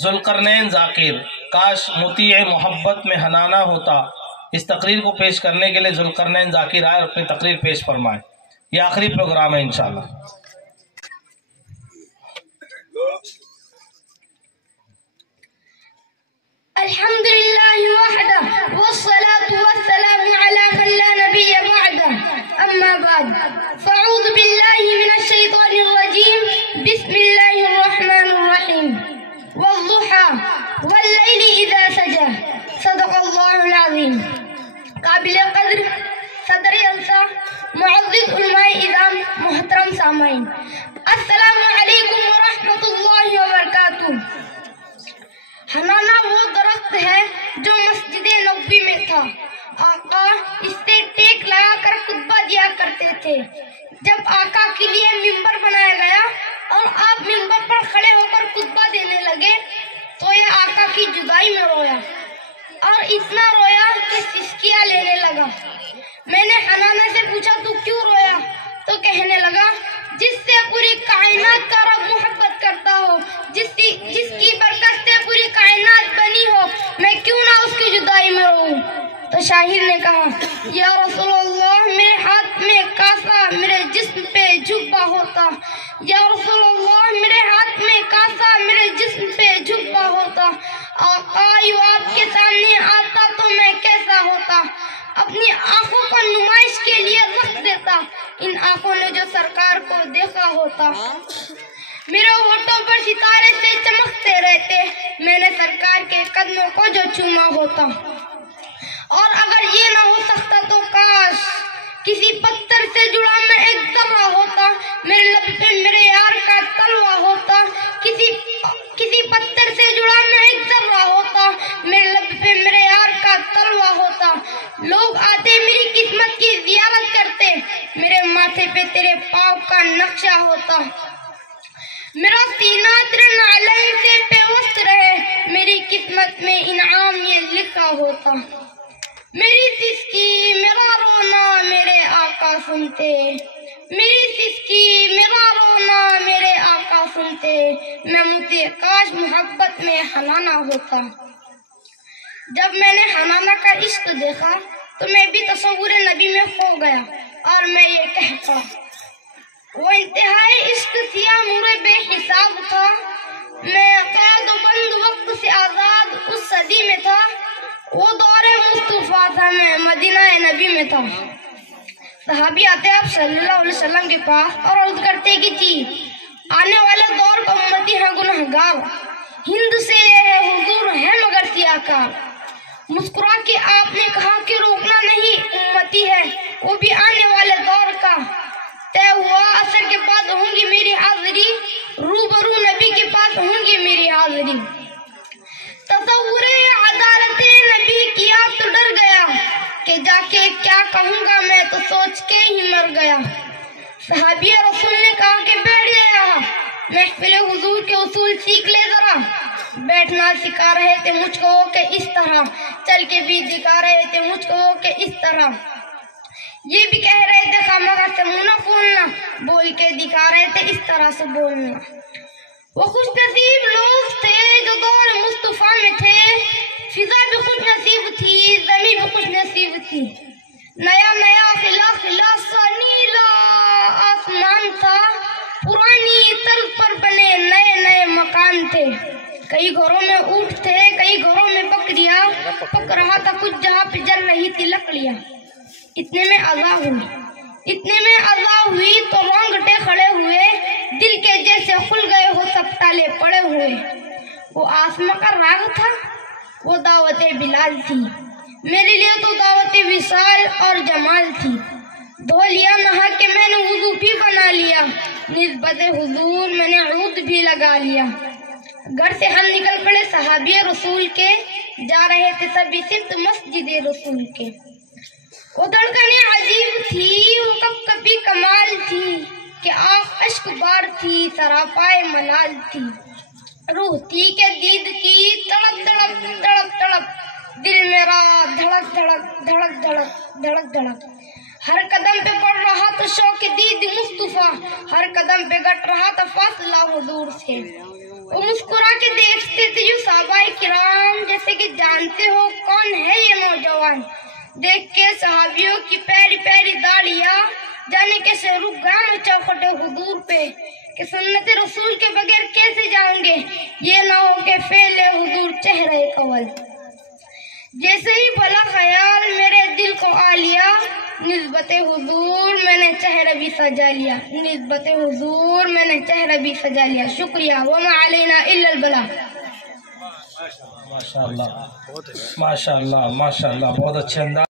ذوالقرنین ذاکر، کاش مطیع محبت میں حنانہ ہوتا۔ اس تقریر کو پیش کرنے کے لیے ذوالقرنین ذاکر آئے اور اپنی تقریر پیش فرمائے۔ یہ آخری پروگرام ہے انشاءاللہ۔ الحمدللہ وحدہ والصلاة والسلام علی من لا نبی بعدہ، اما بعد فاعوذ باللہ من الشیطان الرجیم، بسم اللہ الرحمن الرحیم، والضحى واللیل اذا سجى، صدق اللہ العظیم۔ قابل قدر صدر جلسہ، معزز علماء اعظام، محترم سامعین، السلام علیکم ورحمۃ اللہ وبرکاتہ۔ حنانہ وہ درخت ہے جو مسجد نبوی میں تھا۔ آقا اس سے ٹیک لگا کر خطبہ دیا کرتے تھے۔ جب آقا کے لیے ممبر بنایا گیا اور آپ ممبر پر کھڑے ہو کر خطبہ دینے لگے تو یہ آقا کی جدائی میں رویا اور اتنا رویا کہ سسکیاں لینے لگا۔ میں نے حنانہ سے پوچھا تو کیوں رویا؟ تو کہنے لگا جس سے پوری کائنات کا رب محبت کرتا ہو، جس کی برکت سے پوری کائنات بنی ہو، میں کیوں نہ اس کی جدائی میں روؤں؟ تو شاعر نے کہا یا رسول اللہ میرے ہاتھ میں کاسا میرے جسم پہ جھکا ہوتا، یا رسول اللہ میرے ہاتھ میں کاسا میرے جسم پہ جھکا ہوتا، آقا یوں آپ کے سامنے آتا تو میں کیسا ہوتا، اپنی آنکھوں کو نمائش کے لیے رکھ دیتا، ان آنکھوں نے جو سرکار کو دیکھا ہوتا، میرے ہونٹوں پر ستارے سے چمکتے رہتے، میں نے سرکار کے قدموں کو جو چوما ہوتا، اور اگر یہ نہ ہو سکتا تو کاش کسی پتھر سے جڑا میں ایک ذرہ ہوتا، میرے لب پہ میرے یار کا تلوہ ہوتا، کسی پتھر سے جڑا میں ایک ذرہ ہوتا، میرے لب پہ میرے یار کا تلوہ ہوتا، لوگ آتے میری قسمت کی زیارت کرتے، میرے ماتھے پہ تیرے پاؤں کا نقشہ ہوتا، میرا سینہ تیرے نعلین سے پیوست رہے، میری قسمت میں انعام یہ لکھا ہوتا، میری سسکی میرا رونا میرے آقا سنتے، میری سسکی میرا رونا میرے آقا سنتے، میں مجھے کاش محبت میں حنانہ ہوتا۔ جب میں نے حنانہ کا عشق دیکھا تو میں بھی تصور نبی میں کھو گیا اور میں یہ کہتا وہ انتہائی عشق تھیا مورے بے حساب تھا، میں قید و بند وقت سے آزاد اس صدی میں تھا، وہ دور مصطفیٰ تھا میں مدینہ نبی میں تھا۔ صحابی آتے آپ صلی اللہ علیہ وسلم کے پاس اور عرض کرتے کہ جی آنے والے دور کا امتی ہے گنہگار، ہند سے ہے حضور ہے مگر سیاکار، مسکرا کے آپ نے کہا کہ روکنا نہیں امتی ہے وہ بھی آنے والے دور کا، طے ہوا عصر کے بعد ہوں گی میری حاضری، روبرو نبی کے پاس ہوں گی میری حاضری، تصور عدالت نبی کیا تو ڈر گیا کہ جا کے کیا کہوں گا میں تو سوچ کے ہی مر گیا۔ صحابی رسول نے کہا کہ بیٹھ جایا، محفل حضور کے اصول سیکھ لے ذرا، بیٹھنا سکھا رہے تھے مجھ کو کہ اس طرح، چل کے بھی دکھا رہے تھے مجھ کو کہ اس طرح، یہ بھی کہہ رہے تھے خامخواہ سے منہ نہ کھولنا، بول کے دکھا رہے تھے اس طرح سے بولنا۔ وہ خوش نصیب لوگ تھے جو دور مصطفیٰ میں تھے، فضا بھی خوش نصیب تھی زمین بھی خوش نصیب تھی، نیا نیا خلا خلا سا نیلا آسمان تھا، پرانی طرز پر بنے نئے نئے مکان تھے، کئی گھروں میں اونٹ تھے کئی گھروں میں بکریاں، پک رہا تھا کچھ جہاں پہ جل رہی تھی لکڑیاں، اتنے میں اذا ہوئی تو رونگٹے کھڑے ہوئے، دل کے جیسے کھل گئے ہو سب تالے پڑے ہوئے، وہ آسما کا راگ تھا وہ دعوت بلال تھی، میرے لیے تو دعوت وصال اور جمال تھی، دھو لیا نہا کے میں نے وضو بھی بنا لیا، نسبت حضور میں نے عود بھی لگا لیا، گھر سے ہم نکل پڑے صحابی رسول کے، جا رہے تھے سبھی سمت مسجد رسول کے، وہ دھڑکنیں عجیب تھی وہ کب کبھی کمال تھی کہ آنکھ اشک بار تھی سراپائے ملال تھی، روح تھی کہ دید کی تڑپ تڑپ تڑپ تڑپ، دل میرا دھڑک دھڑک دھڑک دھڑک دھڑک دھڑک، ہر قدم پہ بڑھ رہا تھا شوق دید مصطفیٰ، ہر قدم پہ گٹ رہا تھا فاصلہ حضور سے، وہ مسکرا کے دیکھتے تھے جو صحابہ کرام، جیسے کہ جانتے ہو کون ہے یہ نوجوان۔ دیکھ کے صحابیوں کی پیری پیری داڑیاں، جانے کیسے رک گیا میں چوکھٹ حضور پہ، کہ سنت رسول کے بغیر کیسے جاؤں گے، یہ نہ ہو کہ فعل حضور چہرہ کول۔ جیسے ہی بھلا خیال میرے دل کو آ لیا، نسبت حضور میں نے چہرہ بھی سجا لیا، نسبت حضور میں نے چہرہ بھی سجا لیا۔ شکریہ، وما علینا الا البلاغ۔ ماشاءاللہ ماشاءاللہ ماشاءاللہ، بہت اچھے انداز